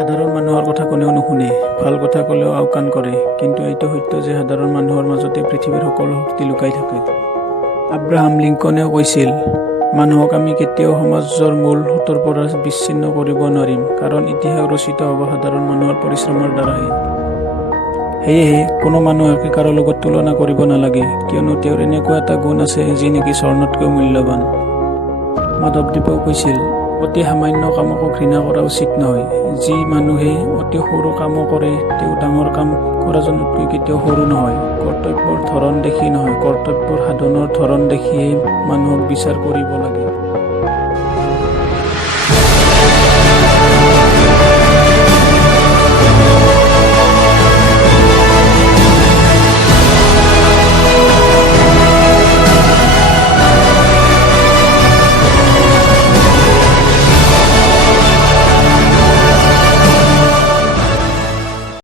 সাধাৰণ মানুহৰ কথা কোনেও নুশুনে, ভাল কথা ক'লেও আওকাণ কৰে। কিন্তু এইটো সত্য যে সাধাৰণ মানুহৰ মাজতে পৃথিৱীৰ সকলো শক্তি লুকাই থাকে। আব্ৰাহাম লিংকনেও কৈছিল, মানুহক আমি কেতিয়াও সমাজৰ মূল সোঁতৰ পৰা বিচ্ছিন্ন কৰিব নোৱাৰিম, কাৰণ ইতিহাস ৰচিত হ'ব সাধাৰণ মানুহৰ পৰিশ্ৰমৰ দ্বাৰাহে। সেয়েহে কোনো মানুহকে কাৰো লগত তুলনা কৰিব নালাগে, কিয়নো তেওঁৰ এনেকুৱা এটা গুণ আছে যি নেকি স্বৰ্ণতকৈ মূল্যৱান। মাধৱদেৱেও কৈছিল, অতি সামান্য কামকো ঘৃণা কৰা উচিত নহয়। যি মানুহে অতি সৰু কামো কৰে, তেওঁ ডাঙৰ কাম কৰাজনতকৈ কেতিয়াও সৰু নহয়। কৰ্তব্যৰ ধৰণ দেখি নহয়, কৰ্তব্যৰ সাধনৰ ধৰণ দেখিহে মানুহক বিচাৰ কৰিব লাগে।